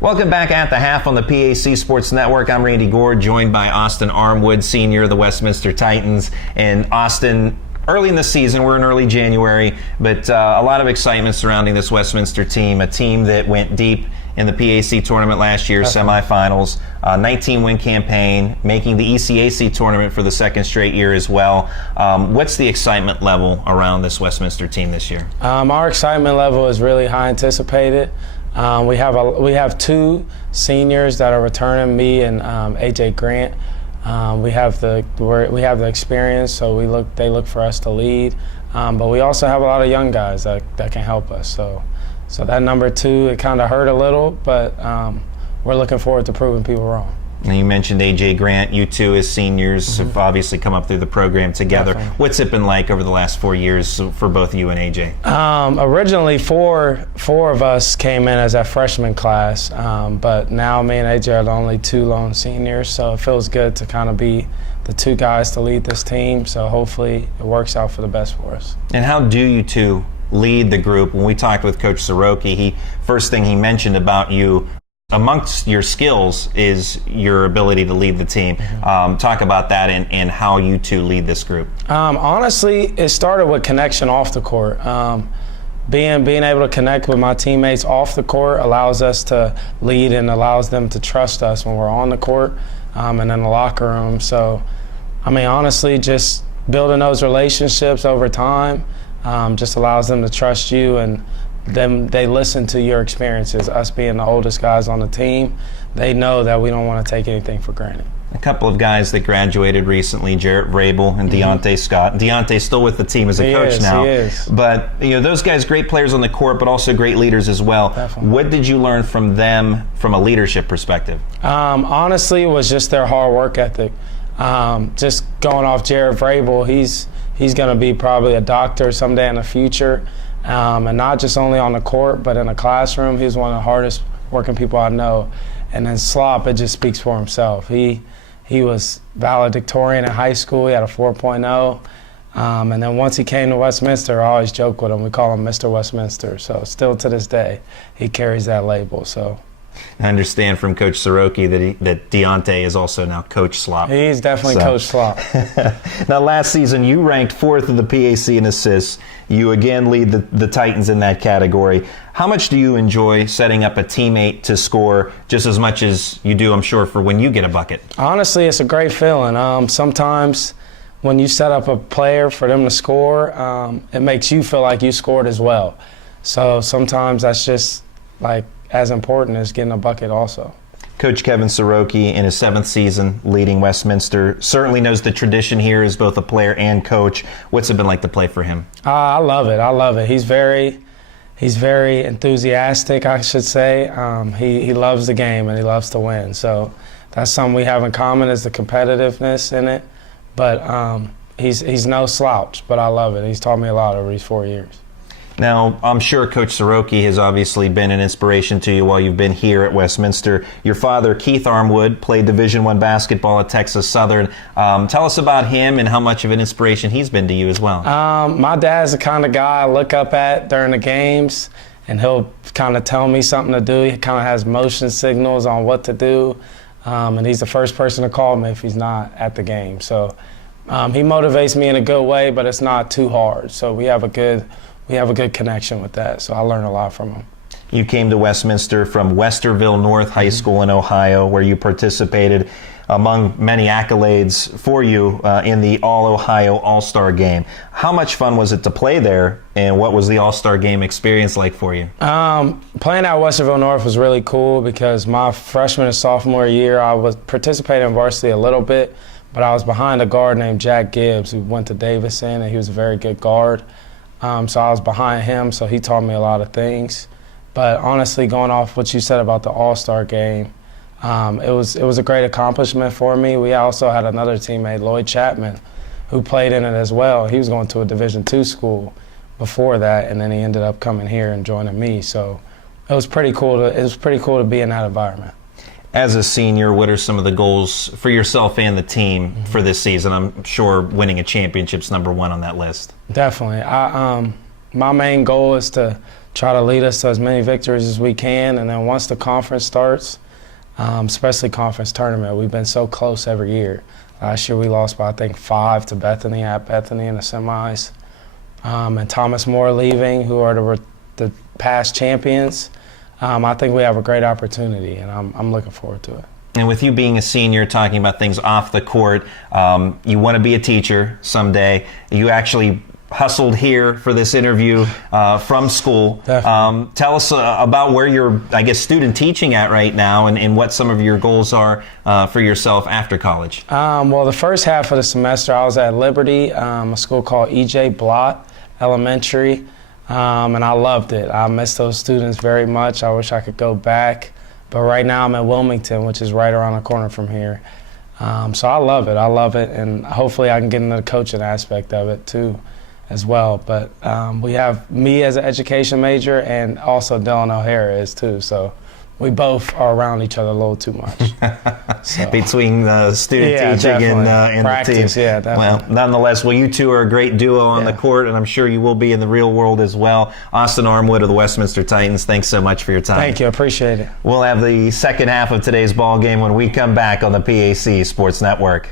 Welcome back at the half on the PAC Sports Network. I'm Randy Gore, joined by Austin Armwood, senior of the Westminster Titans. And Austin, early in the season, we're in early January, but a lot of excitement surrounding this Westminster team, a team that went deep in the PAC tournament last year, semifinals, 19-win campaign, making the ECAC tournament for the second straight year as well. What's the excitement level around this Westminster team this year? Our excitement level is really high anticipated. We have two seniors that are returning, me and AJ Grant. We have the experience, so they look for us to lead. But we also have a lot of young guys that can help us. So that number two, it kind of hurt a little, but we're looking forward to proving people wrong. And you mentioned AJ Grant. You two, as seniors, have obviously come up through the program together. Definitely. What's it been like over the last 4 years for both you and AJ? Originally, four of us came in as that freshman class, but now me and AJ are the only two lone seniors, so it feels good to kind of be the two guys to lead this team. So hopefully it works out for the best for us. And how do you two lead the group? When we talked with Coach Soroki, first thing he mentioned about you amongst your skills is your ability to lead the team. Talk about that and how you two lead this group. Honestly, it started with connection off the court. Being able to connect with my teammates off the court allows us to lead and allows them to trust us when we're on the court and in the locker room. So, I mean, honestly, just building those relationships over time just allows them to trust you, and they listen to your experiences. Us being the oldest guys on the team, they know that we don't want to take anything for granted. A couple of guys that graduated recently, Jarrett Vrabel and Deontay Scott. Deontay's still with the team as a coach now. He is. But those guys, great players on the court, but also great leaders as well. Definitely. What did you learn from them from a leadership perspective? Honestly, it was just their hard work ethic. Just going off Jarrett Vrabel, he's going to be probably a doctor someday in the future. And not just only on the court, but in the classroom. He's one of the hardest working people I know. And then Slop, it just speaks for himself. He was valedictorian in high school. He had a 4.0. And then once he came to Westminster, I always joke with him. We call him Mr. Westminster. So still to this day, he carries that label. So I understand from Coach Soroki that Deontay is also now Coach Slop. He's definitely Coach Slop. Now, last season, you ranked 4th in the PAC in assists. You again lead the Titans in that category. How much do you enjoy setting up a teammate to score just as much as you do, I'm sure, for when you get a bucket? Honestly, it's a great feeling. Sometimes when you set up a player for them to score, it makes you feel like you scored as well. So sometimes that's just like as important as getting a bucket also. Coach Kevin Soroki, in his 7th season leading Westminster, certainly knows the tradition here as both a player and coach. What's it been like to play for him? I love it. He's very enthusiastic, I should say. He loves the game and he loves to win. So that's something we have in common, is the competitiveness in it. But he's no slouch, but I love it. He's taught me a lot over these 4 years. Now, I'm sure Coach Soroki has obviously been an inspiration to you while you've been here at Westminster. Your father, Keith Armwood, played Division I basketball at Texas Southern. Tell us about him and how much of an inspiration he's been to you as well. My dad's the kind of guy I look up at during the games, and he'll kind of tell me something to do. He kind of has motion signals on what to do, and he's the first person to call me if he's not at the game. So he motivates me in a good way, but it's not too hard. So we have a good connection with that, so I learned a lot from him. You came to Westminster from Westerville North High School in Ohio, where you participated, among many accolades for you, in the All-Ohio All-Star Game. How much fun was it to play there, and what was the All-Star Game experience like for you? Playing at Westerville North was really cool because my freshman and sophomore year, I was participating in varsity a little bit, but I was behind a guard named Jack Gibbs, who went to Davidson, and he was a very good guard. So I was behind him, so he taught me a lot of things. But honestly, going off what you said about the All-Star Game, it was a great accomplishment for me. We also had another teammate, Lloyd Chapman, who played in it as well. He was going to a Division II school before that, and then he ended up coming here and joining me. So it was pretty cool to be in that environment. As a senior, what are some of the goals for yourself and the team for this season? I'm sure winning a championship's number one on that list. Definitely. My main goal is to try to lead us to as many victories as we can. And then once the conference starts, especially conference tournament, we've been so close every year. Last year we lost by, I think, 5 to Bethany at Bethany in the semis. And Thomas More leaving, who are the past champions. I think we have a great opportunity, and I'm looking forward to it. And with you being a senior, talking about things off the court, you want to be a teacher someday. You actually hustled here for this interview from school. Tell us about where you're, I guess, student teaching at right now, and what some of your goals are for yourself after college. Well, the first half of the semester, I was at Liberty, a school called E.J. Blott Elementary, and I loved it. I miss those students very much. I wish I could go back. But right now I'm at Wilmington, which is right around the corner from here. So I love it, and hopefully I can get into the coaching aspect of it too as well. But we have me as an education major, and also Dylan O'Hara is too. So we both are around each other a little too much. So. Between the student teaching and practice, the team. Yeah, definitely. Well, nonetheless, you two are a great duo on the court, and I'm sure you will be in the real world as well. Austin Armwood of the Westminster Titans, thanks so much for your time. Thank you, I appreciate it. We'll have the second half of today's ball game when we come back on the PAC Sports Network.